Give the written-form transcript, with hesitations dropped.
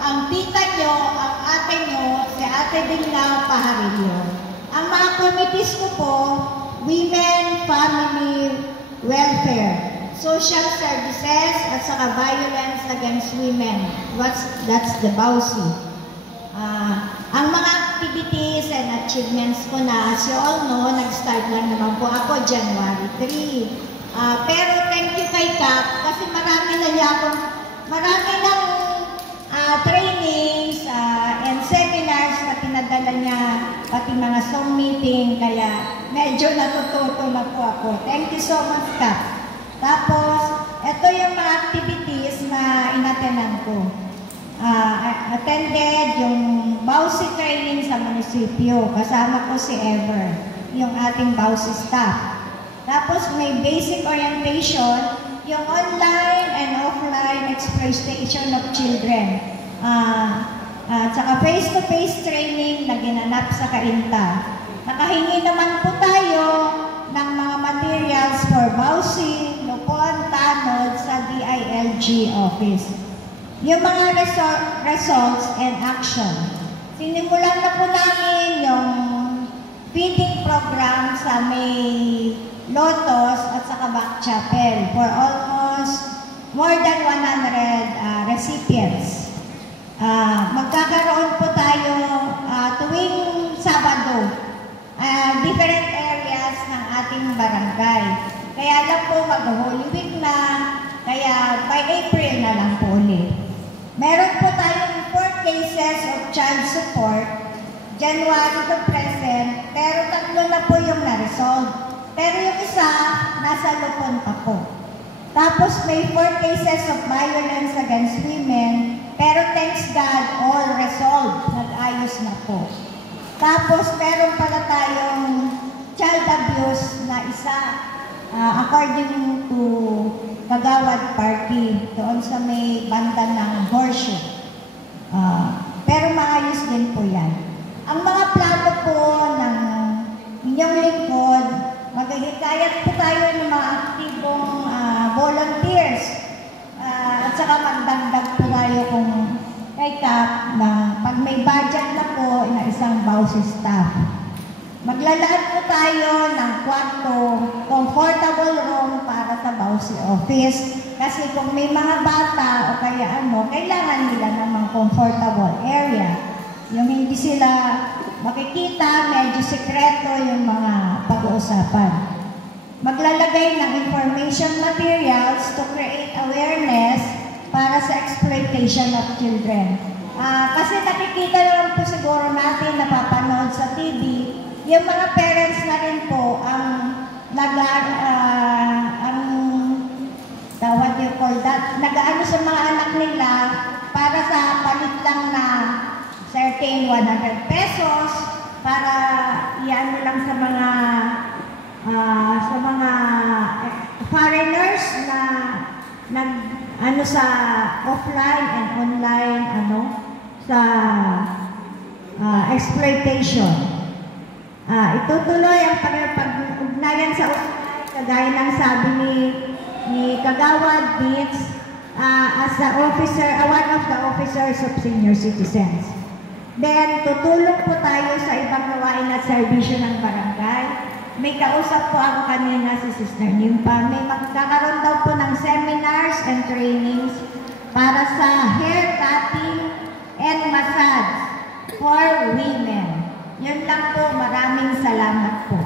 ang tita nyo, ang ate nyo, si Ate Dingna Pajarillo. Ang mga committees ko po, Women, Family, Welfare, Social Services, at saka Violence Against Women. That's the BAUSI. Ang mga activities and achievements ko na, as you all know, nag-start lang naman po ako January 3. Pero thank you kay Kap kasi marami ng trainings and seminars na pinadala niya, pati mga Zoom meeting, kaya medyo natututo na po ako. Thank you so much, Kap. Tapos, ito yung mga activities na inatenan ko. Attended yung BAUSI training sa munisipyo. Kasama ko si Ever, yung ating BAUSI staff. Tapos may basic orientation, yung online and offline exploitation of children. Tsaka face-to-face training na ginanap sa Cainta. Nakahingi naman po tayo ng mga materials for BAUSI, Lupon, Tanod sa DILG office. Yung mga results and action. Sinimulan na po namin yung feeding program sa may Lotos at sa Kabak Chapel for almost more than 100 recipients. Magkakaroon po tayo tuwing Sabado, different areas ng ating barangay. Kaya lang po mag-Holy Week na, kaya by April na lang po ulit. Meron po tayong 4 cases of child support, January to present, pero 3 na po yung na-resolve. Pero yung isa, nasa Lupon pa po. Tapos may 4 cases of violence against women, pero thanks God, all resolved. Nag-ayos na po. Tapos meron pala tayong child abuse na isa, according to Kagawad Party, doon sa may banda ng Horseshoe. Pero maayos din po yan. Ang mga plano po ng inyong lingkod, maghihikayat po tayo ng mga aktibong volunteers. At saka magdagdag po tayo kung kay Kap na pag may budget na po na isang BAUSI staff. Maglalaan po tayo ng kwarto, comfortable room para sa BAUSI office. Kasi kung may mga bata o kaya kailangan nila ng comfortable area. Yung hindi sila makikita, medyo sekreto yung mga pag-uusapan. Maglalagay ng information materials to create awareness para sa exploitation of children. Kasi nakikita naman po siguro natin, napapanood sa TV, yung mga parents na rin po ang nag-aano sa mga anak nila para sa palit lang na certain 100 pesos para iano lang sa mga foreigners na sa offline and online sa exploitation. Itutuloy ang pag-ugnayan sa kagaya ng sabi ni Kagawad Beats as the officer, one of the officers of senior citizens. Then, tutulong po tayo sa ibang gawain at serbisyo ng barangay. May kausap po ako kanina si Sister Nimpa. May magkakaroon daw po ng seminars and trainings para sa hair cutting and massage for women. Yun lang po. Maraming salamat po.